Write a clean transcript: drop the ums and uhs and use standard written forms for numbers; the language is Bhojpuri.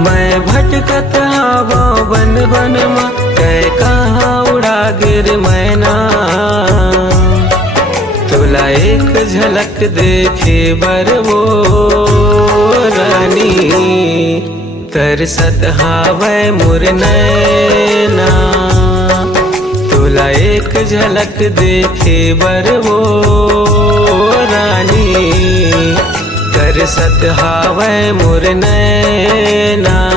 मैं भटकत हवा बन बन मा, कै कहाँ उड़ा गिर मैना। तुला एक झलक देखे बर वो रानी, तरसत हावै मोर नैना। तुला एक झलक देखे बर वो रानी, तरसत हावै मोर नैना।